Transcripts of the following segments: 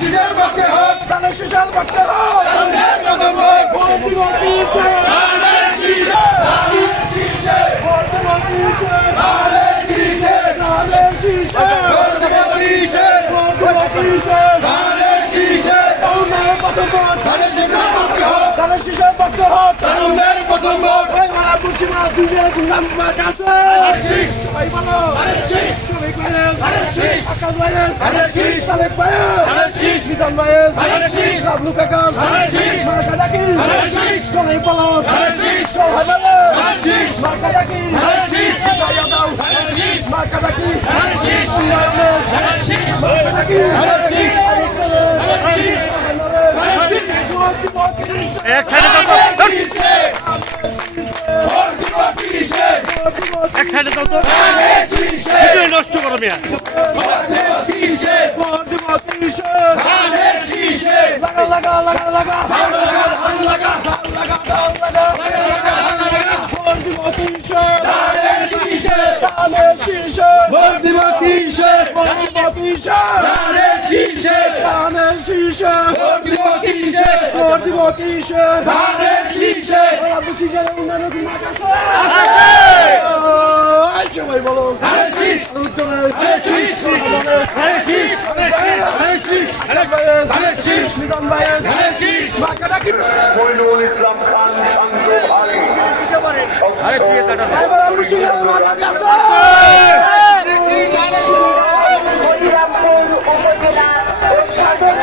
শীষের পক্ষে হোক, ধানের শীষের পক্ষে হোক, ধানের প্রথম ভোট, ভোটে ধানের শীষে, ধানের শীষে, ভোটে ধানের শীষে, ধানের শীষে, ভোটে ধানের শীষে, তরুণের প্রথম ভোট, ধানের শীষের পক্ষে হোক, ধানের শীষের পক্ষে হোক, তরুণের প্রথম ভোট, ওই মারা বুঝছি মা তুই গুলাম কাছে সবাই বলো শফিক ভাইয়ের, আকাশ ভাইয়ের, সালেক ভাইয়ের, নিজাম ভাইয়ের, রাবলু কাকা, মার্কা ডাকি, সবাই বলো সবাই বলো মার্কা ডাকি, জয়া দাও মার্কা ডাকি, উন্নয়নের মার্কা ডাকি, এক সাইডে দাও তো নষ্ট করো মিয়া লাগা লাগা লাগা লাগা সবাই বলো নিজাম ভাইয়ের মইনুল ইসলাম খান শান্ত ভাই হরিরামপুর উপজেলা ও সদর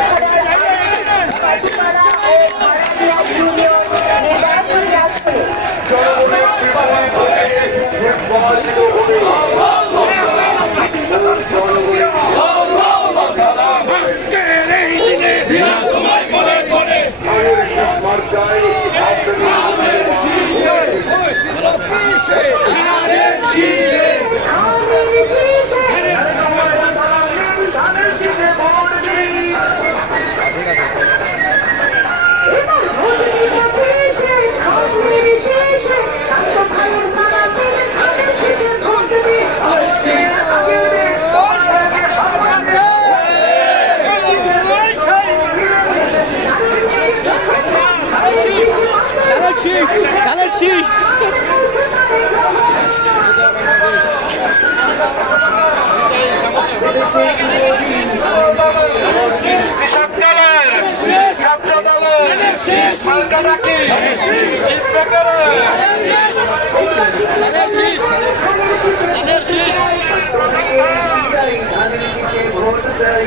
নির্বাচনী আসনে কৃষক দলের ছাত্র দলের মার্কা ডাকি ভোট চাই